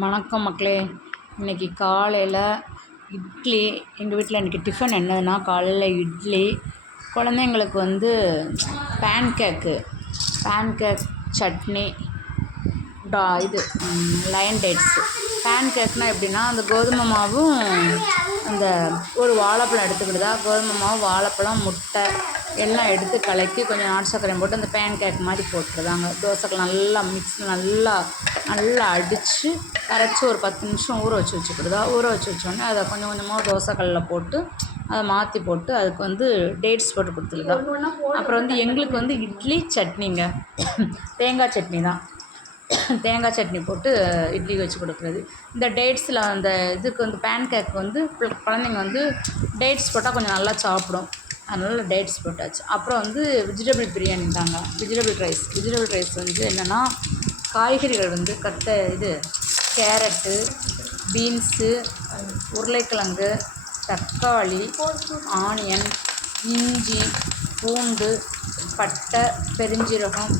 வணக்கம் மக்களே. இன்றைக்கி காலையில் இட்லி. எங்கள் வீட்டில் இன்றைக்கி டிஃபன் என்னதுன்னா, காலையில் இட்லி, குழந்தைங்களுக்கு பேன்கேக்கு, சட்னி, இது லயன் டேட்ஸு. பேன்கேக்னால் எப்படின்னா, அந்த கோதுமை மாவும் அந்த ஒரு வாழைப்பழம் எடுத்துக்கிட்டதா, கோதுமை மாவு, வாழைப்பழம், முட்டை எல்லாம் எடுத்து கலக்கி கொஞ்சம் நாட்டு சர்க்கரையும் போட்டு அந்த பேன்கேக் மாதிரி போட்டுருதாங்க. தோசைக்கு நல்லா நல்லா அடித்து கரைச்சி ஒரு 10 நிமிஷம் ஊற வச்சுக்கிடுதா. ஊற வச்சோடனே அதை கொஞ்சம் கொஞ்சமாக தோசைக்கல்லில் போட்டு அதை மாற்றி போட்டு அதுக்கு டேட்ஸ் போட்டு கொடுத்துருதா. அப்புறம் எங்களுக்கு இட்லி சட்னிங்க, தேங்காய் சட்னி தான். தேங்காய் சட்னி போட்டு இட்லி வச்சு கொடுக்குறது. இந்த டேட்ஸில் அந்த இதுக்கு பேன்கேக் குழந்தைங்க டேட்ஸ் போட்டால் கொஞ்சம் நல்லா சாப்பிடும். அதனால் டேட்ஸ் போட்டாச்சு. அப்புறம் வெஜிடபிள் பிரியாணி தாங்க, வெஜிடபிள் ரைஸ் என்னென்னா, காய்கறிகள் கேரட்டு, பீன்ஸு, உருளைக்கிழங்கு, தக்காளி, ஆனியன், இஞ்சி, பூண்டு, பட்டை, பெருஞ்சீரகம்,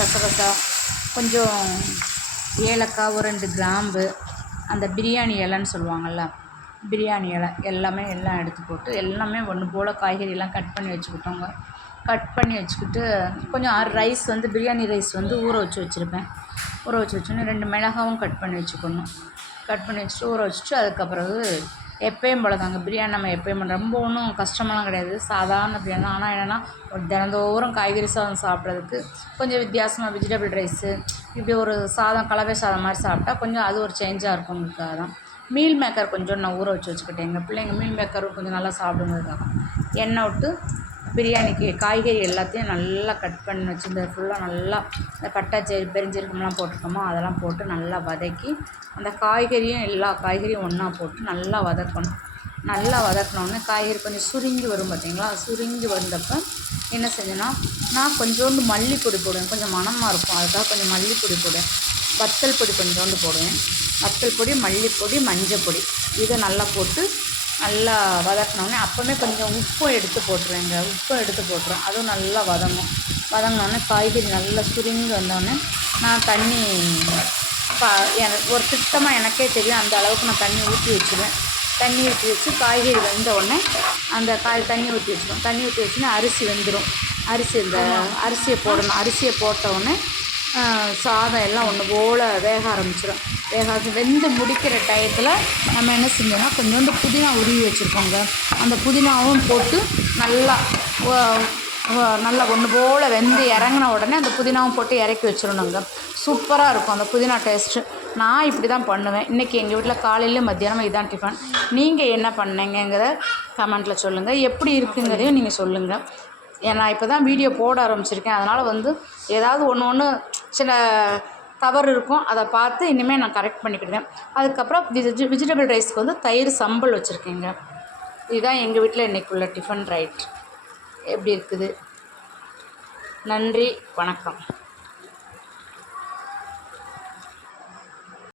கசகசா, கொஞ்சம் ஏலக்காய், ஒரு 2 கிராம்பு, அந்த பிரியாணி இலைன்னு சொல்லுவாங்கள்ல, பிரியாணி இலை எல்லாம் எடுத்து போட்டு எல்லாமே ஒன்று போல் காய்கறியெல்லாம் கட் பண்ணி வச்சுக்கிட்டோங்க. கட் பண்ணி வச்சுக்கிட்டு கொஞ்சம் ரைஸ் பிரியாணி ரைஸ் ஊற வச்சுருப்பேன். ஊற வச்சோன்னே 2 மிளகாவும் கட் பண்ணி வச்சுக்கணும். கட் பண்ணி வச்சுட்டு ஊற வச்சுட்டு அதுக்கப்புறம் எப்பயும் போல தாங்க பிரியாணி நம்ம எப்பயும் பண்ணுற ரொம்ப ஒன்றும் கஷ்டமெல்லாம் கிடையாது, சாதாரண பிரியாணி தான். ஆனால் என்னென்னா, ஒரு தினந்தோறும் காய்கறி சாதம் சாப்பிட்றதுக்கு கொஞ்சம் வித்தியாசமாக வெஜிடபிள் ரைஸு இப்படி ஒரு சாதம், கலவை சாதம் மாதிரி சாப்பிட்டா கொஞ்சம் அது ஒரு சேஞ்சாக இருக்குங்கிறதுக்காக தான். மீல் மேக்கர் கொஞ்சம் நான் ஊற வச்சுக்கிட்டேன். எங்கள் பிள்ளைங்க மீல் மேக்கரும் கொஞ்சம் நல்லா சாப்பிடுங்கிறதுக்காக எண்ணெய் விட்டு பிரியாணிக்கு காய்கறி எல்லாத்தையும் நல்லா கட் பண்ணி வச்சு ஃபுல்லாக நல்லா இந்த பட்டை, பெருஞ்சீரகம்லாம் போட்டிருக்கோமோ அதெல்லாம் போட்டு நல்லா வதக்கி அந்த காய்கறியும் எல்லா காய்கறியும் ஒன்றா போட்டு நல்லா வதக்கணும். நல்லா வதக்கினோடனே காய்கறி கொஞ்சம் சுருங்கி வரும் பார்த்தீங்களா. சுருங்கி வந்தப்போ என்ன செஞ்சேன்னா, நான் கொஞ்சோண்டு மல்லிப்பொடி போடுவேன், கொஞ்சம் மணமாக இருக்கும், அதுக்காக கொஞ்சம் மல்லிப்பொடி போடுவேன். வத்தல் பொடி கொஞ்சோண்டு போடுவேன். வத்தல் பொடி, மல்லிப்பொடி, மஞ்சள் பொடி இதை நல்லா போட்டு நல்லா வதக்கினோடனே அப்போவுமே கொஞ்சம் உப்பும் எடுத்து போட்டுருவேங்க. உப்பும் எடுத்து போட்டுருவேன். அதுவும் நல்லா வதங்கினோடனே காய்கறி நல்லா சுருங்கி வந்தோடனே நான் தண்ணி ஒரு திட்டமாக எனக்கே தெரியும் அந்த அளவுக்கு நான் தண்ணி ஊற்றி வச்சுருவேன். தண்ணி ஊற்றி வச்சு காய்கறி வெந்த உடனே அந்த தண்ணி ஊற்றி வச்சுருவோம். தண்ணி ஊற்றி வச்சுன்னா அரிசி வெந்துடும். அரிசியை போடணும். அரிசியை போட்ட உடனே சாதம் எல்லாம் ஒன்று போல் வேக ஆரம்பிச்சிடும். வெந்து முடிக்கிற டயத்தில் நம்ம என்ன செஞ்சோன்னா, கொஞ்சோண்டு புதினா உருவி வச்சுருக்கோங்க. அந்த புதினாவும் போட்டு நல்லா ஒன்று போல் வெந்து இறங்கின உடனே அந்த புதினாவும் போட்டு இறக்கி வச்சிடணுங்க. சூப்பராக இருக்கும் அந்த புதினா டேஸ்ட்டு. நான் இப்படி தான் பண்ணுவேன். இன்றைக்கி எங்கள் வீட்டில் காலையில் மத்தியானம் இதான் டிஃபன். நீங்கள் என்ன பண்ணீங்கங்கிறத கமெண்ட்டில் சொல்லுங்கள். எப்படி இருக்குங்கிறதையும் நீங்கள் சொல்லுங்கள். ஏன்னா இப்போ தான் வீடியோ போட ஆரம்பிச்சிருக்கேன். அதனால் ஏதாவது ஒன்று சில தவறு இருக்கும், அதை பார்த்து இனிமேல் நான் கரெக்ட் பண்ணிக்கிடுவேன். அதுக்கப்புறம் வெஜிடபிள் ரைஸ்க்கு தயிர் சம்பல் வச்சுருக்கேங்க. இதுதான் எங்கள் வீட்டில் இன்றைக்கி உள்ள டிஃபன் ரைட். எப்படி இருக்குது? நன்றி, வணக்கம்.